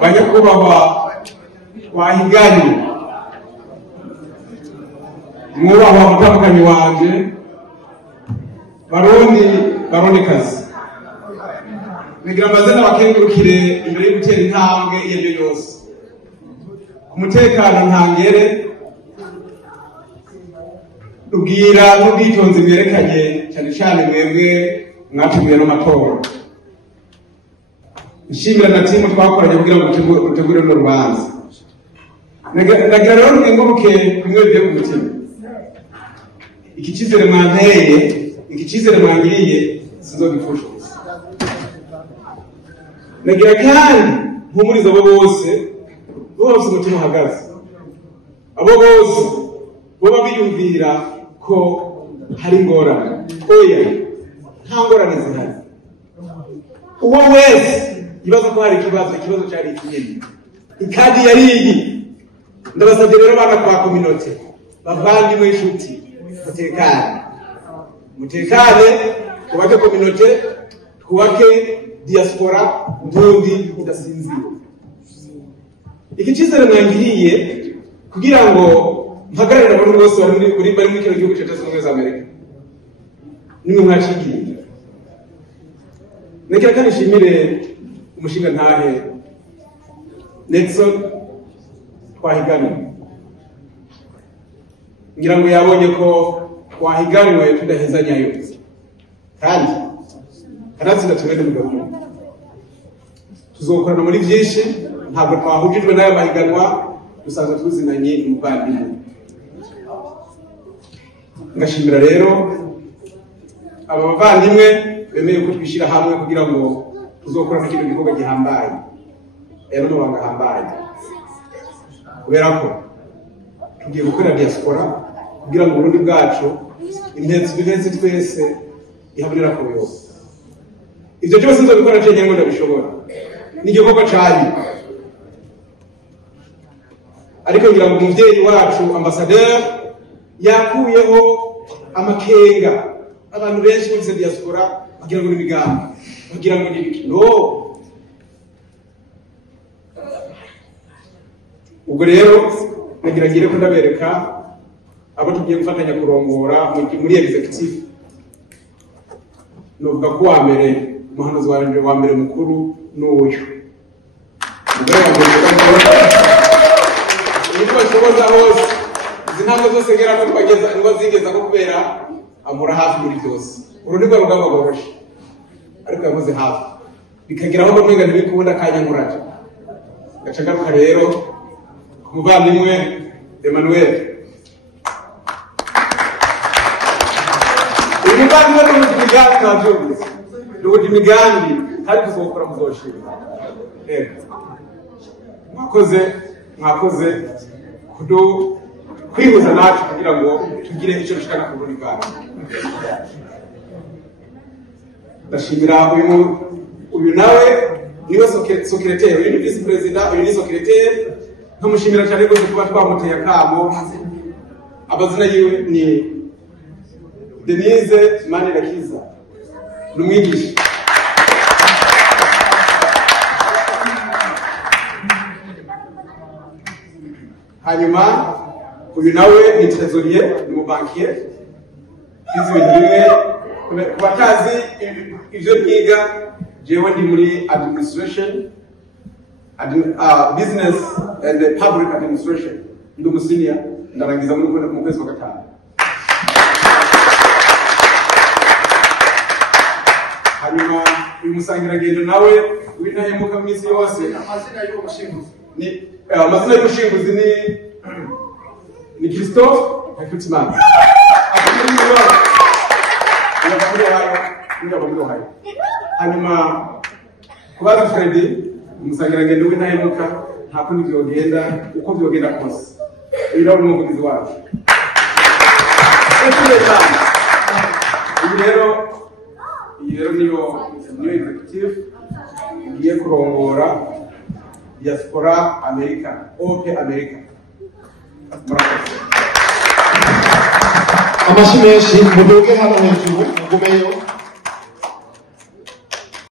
banyakubahwa twahiganye mwubahwa mutandukanye wanje barondikazi bigira amazina bakengurukire imbere yo gutera intambwe iyo ari yo yose ku mutekano ntangere ubwira n'ubwitonzi bwerekanye cyane cyane mwebwe mwatumiye n'amatora. Nshimira na timu twakoranye kugira ngo dutegure no rubanza. Nagira rero nkenguruke kumwe byo ku mutima. Iki cyizere mwanteye, iki cyizere mwangiriye sizogipfusha. Nagira kandi mpumuriza abo bose umutima uhagaze. Abo bose boba biyumvira ko hari ingorane. Oya, nta ngorane zihari. Uwo wese ibaza ko hari ikibazo cyari ikinyene. Ikadi yari iyi. Ndabasabye rero bana kwa community bavandimwe inshuti mutekane kubake community kubake diaspora ndundi idasinzira. Iki cyizere mwangiriye kugira ngo mpagarare abantu bose bari muri kino gihugu cyacu cy'Ubumwe Amerika. Nimwe mwacigiye. Nekera kandi nshimire umushinga ntahe Nelson twahiganwe. Ngira ngo yabonye ko twahiganwe tudahezanya yose. Kandi karatsinda tumene mugabo. Tuzokorana muri byinshi ntabwo twahujijwe n'aya mahiganwa dusanzwe tuzinanye umuvandimwe. Ngashimira rero aba bavandimwe bemeye ko twishyira hamwe kugira ngo tuzokora kino gikorwa gihambaye. Rero n'abanga hambaye. Kubera ko tugiye gukora diaspora kugira ngo urundi bwacu intetse twese ihabonera ko yose. Ibyo byose nzobikora cyenye ngo ndabishobora. Ni igikorwa cyari. Ariko ngira ngo umuvyeyi wacu ambassadeur yakuyeho amakenga abantu benshi muri diaspora bagira ngo n'imigambi bagira ngo n'ibiki. No, ubwo rero nagira ngire ko ndabereka abo tugiye gufatanya kurongora muri executive. Novuga ko wa mbere umuhanuzi wa mbere mukuru n'uyu bashoboza hose izi ntabwo zose ngera ko twageza ngo zigeza ko kubera amura hafi muri byose. Urunigwa rugamba goroshe ariko yavuze hafi bikageraho ngo mwenga ntibikubona kanya nkuraje. Gacagaruka rero ku muvandimwe Emmanuel. Umuvandimwe n'umugambi nabyumvise n'ubundi imigambi hari kuzokora muzoshima. Mwakoze kwihuza nacu kugira ngo tugire icyo dushaka ku buri bwacu. Ndashimira uyu nawe niwe secrétaire, uyu ni vice president, uyu ni secrétaire. Nkamushimira cyane rwose kuba twamuteye akamo. Abazina yiwe ni Denise Manirakiza, n'umwigisha. Hanyuma uyu nawe ni trésorier, ni umubankier. Izi bintu bimwe kubatazi ivyo byiga, jewe ndi muri administration, business and public administration. Ndi umusenior ndarangiza mu kwezi kwa gatanu. Hanyuma uyu musangiragendo nawe w'intahemuka mu isi yose. Amazina y'umushinguzi ni Christophe Hakutimana. Hanyuma kubaza Freddy umusangiragendo w'intahemuka nta kundi byogenda uko byogenda kose. Uyu nawe n'umuvugizi wacu. Iyi rero niyo executive igiye kurongora diaspora America, OP America. Amashyi menshi muduge hano hejuru mugumeyo.